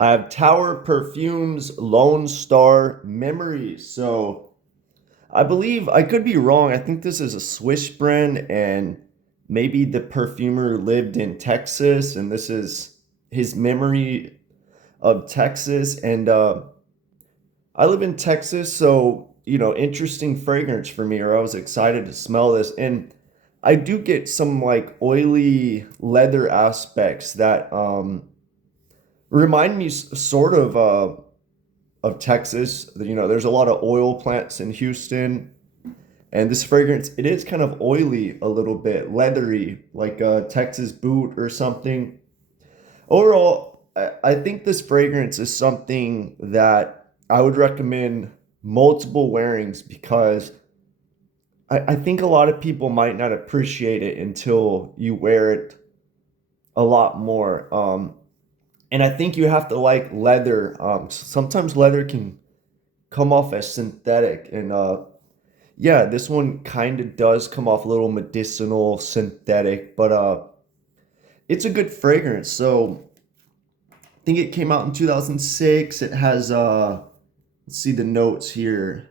I have Tower Perfumes Lonestar Memories. So I believe I could be wrong. I think this is a Swiss brand, and maybe the perfumer lived in Texas, and this is his memory of Texas. And I live in Texas, so interesting fragrance for me, or I was excited to smell this. And I do get some like oily leather aspects that remind me sort of Texas. There's a lot of oil plants in Houston, and this fragrance, it is kind of oily, a little bit leathery, like a Texas boot or something. Overall, I think this fragrance is something that I would recommend multiple wearings because I think a lot of people might not appreciate it until you wear it a lot more. And I think you have to like leather. Sometimes leather can come off as synthetic, and yeah, this one kind of does come off a little medicinal, synthetic, but it's a good fragrance. So I think it came out in 2006. It has let's see the notes here: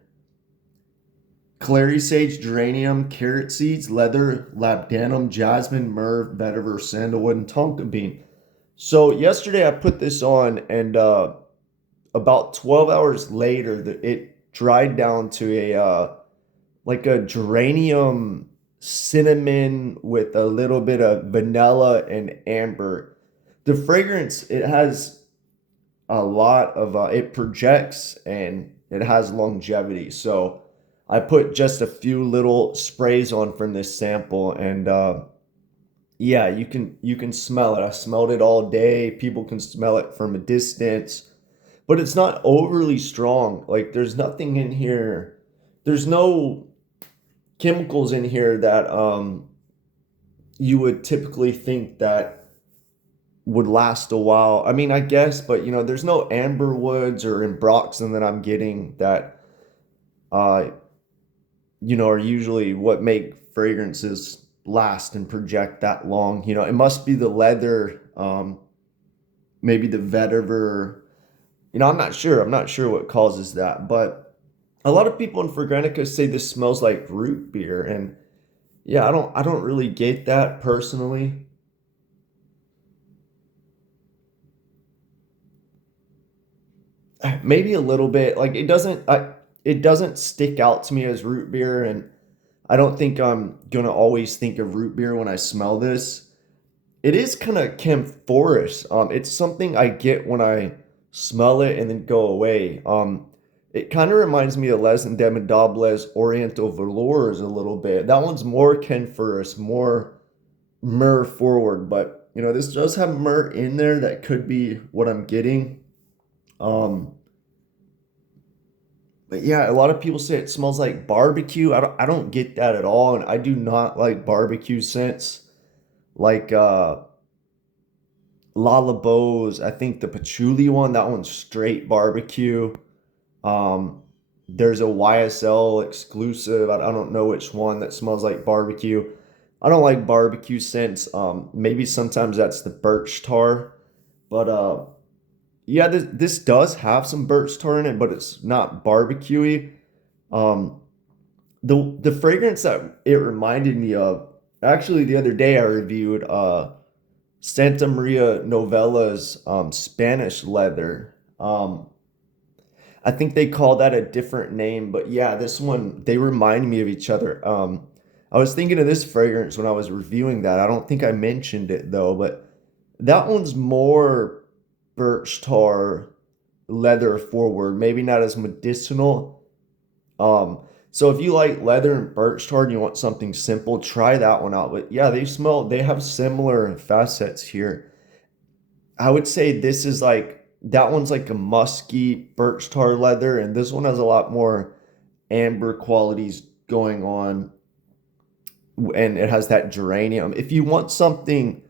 clary sage, geranium, carrot seeds, leather, labdanum, jasmine, myrrh, vetiver, sandalwood, and tonka bean. So yesterday I put this on, and about 12 hours later, it dried down to a like a geranium cinnamon with a little bit of vanilla and amber. The fragrance, it has a lot of it projects and it has longevity. So I put just a few little sprays on from this sample, and yeah, you can smell it. I smelled it all day. People can smell it from a distance, but it's not overly strong. Like there's nothing in here. There's no chemicals in here that you would typically think that would last a while. I mean, I guess, but there's no amber woods or ambroxan that I'm getting that uh are usually what make fragrances last and project that long. It must be the leather, maybe the vetiver. I'm not sure. I'm not sure what causes that, but a lot of people in Fragrantica say this smells like root beer, and yeah, I don't really get that personally. Maybe a little bit. Like it doesn't stick out to me as root beer, and I don't think I'm gonna always think of root beer when I smell this. It is kind of camphorous. It's something I get when I smell it and then go away. It kind of reminds me of Les Indomables Oriental Velours a little bit. That one's more camphorous, more myrrh forward, but this does have myrrh in there. That could be what I'm getting. Um, but yeah, a lot of people say it smells like barbecue. I don't get that at all, and I do not like barbecue scents. Like Lalabos, I think the patchouli one, that one's straight barbecue. Um, there's a YSL exclusive. I don't know which one that smells like barbecue. I don't like barbecue scents. Maybe sometimes that's the birch tar, but yeah, this does have some birch tar in it, but it's not barbecuey. Um, the fragrance that it reminded me of, actually the other day I reviewed Santa Maria Novella's Spanish leather. I think they call that a different name, but yeah, this one, they remind me of each other. I was thinking of this fragrance when I was reviewing that. I don't think I mentioned it though, but that one's more birch tar leather forward, maybe not as medicinal. Um, so if you like leather and birch tar and you want something simple, try that one out. But yeah, they have similar facets here. I would say this is like that one's like a musky birch tar leather, and this one has a lot more amber qualities going on, and it has that geranium. If you want something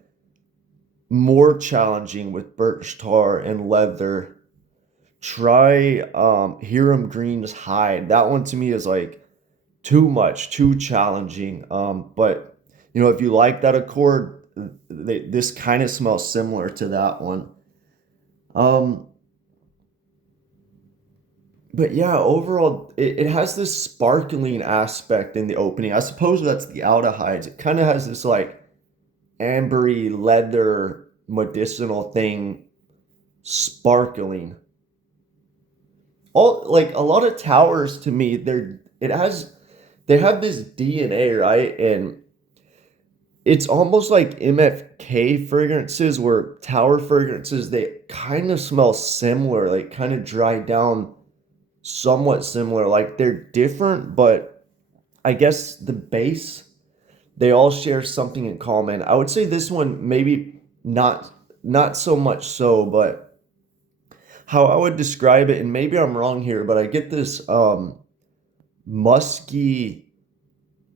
more challenging with birch tar and leather, try Hiram Green's Hide. That one to me is like too much, too challenging. But if you like that accord, this kind of smells similar to that one. Um, but yeah, overall, it has this sparkling aspect in the opening. I suppose that's the aldehydes. It kind of has this like ambery leather medicinal thing sparkling. All like a lot of towers to me, they have this DNA, right? And it's almost like MFK fragrances where tower fragrances, they kind of smell similar, like kind of dry down somewhat similar. Like they're different, but I guess the base, they all share something in common. I would say this one maybe not so much so, but how I would describe it, and maybe I'm wrong here, but I get this musky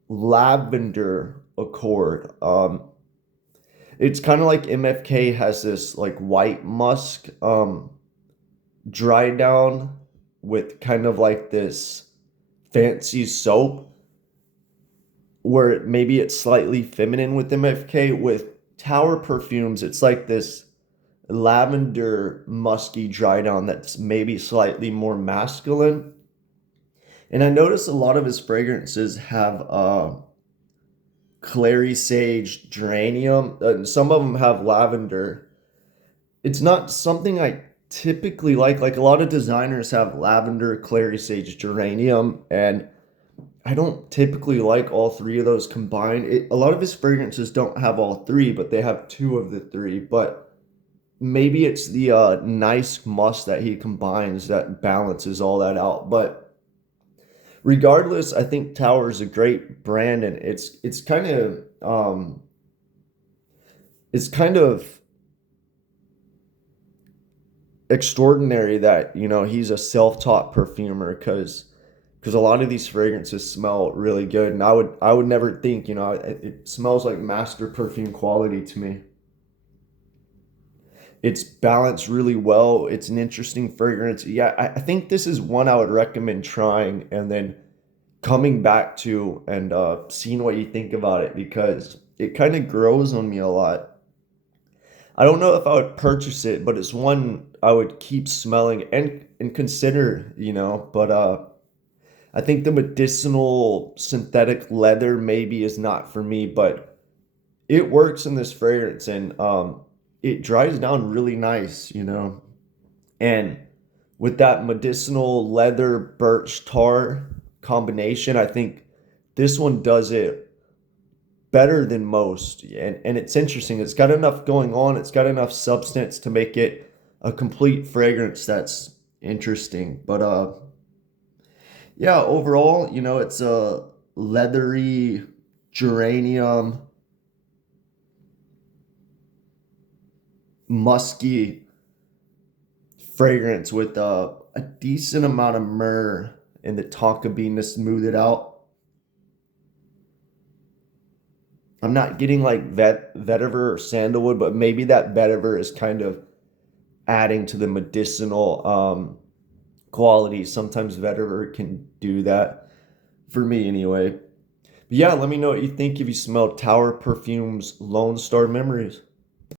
lavender accord. It's kind of like MFK has this like white musk dry down with kind of like this fancy soap where maybe it's slightly feminine with MFK. With Tower Perfumes, it's like this lavender musky dry down that's maybe slightly more masculine. And I notice a lot of his fragrances have clary sage, geranium, and some of them have lavender. It's not something I typically like. Like a lot of designers have lavender, clary sage, geranium, and I don't typically like all three of those combined. A lot of his fragrances don't have all three, but they have two of the three. But maybe it's the nice musk that he combines that balances all that out. But regardless, I think Tower is a great brand, and it's kind of extraordinary that he's a self-taught perfumer because a lot of these fragrances smell really good, and I would never think it smells like master perfume quality to me. It's balanced really well. It's an interesting fragrance. Yeah, I think this is one I would recommend trying and then coming back to and seeing what you think about it because it kind of grows on me a lot. I don't know if I would purchase it, but it's one I would keep smelling and consider, but I think the medicinal synthetic leather maybe is not for me, but it works in this fragrance and it dries down really nice. And with that medicinal leather birch tar combination, I think this one does it better than most. And it's interesting. It's got enough going on. It's got enough substance to make it a complete fragrance that's interesting. But yeah, overall, it's a leathery geranium, musky fragrance with a decent amount of myrrh and the tonka bean to smooth it out. I'm not getting like vetiver or sandalwood, but maybe that vetiver is kind of adding to the medicinal qualities. Sometimes vetiver can do that for me anyway. But yeah, let me know what you think if you smell Tower Perfumes Lone Star Memories.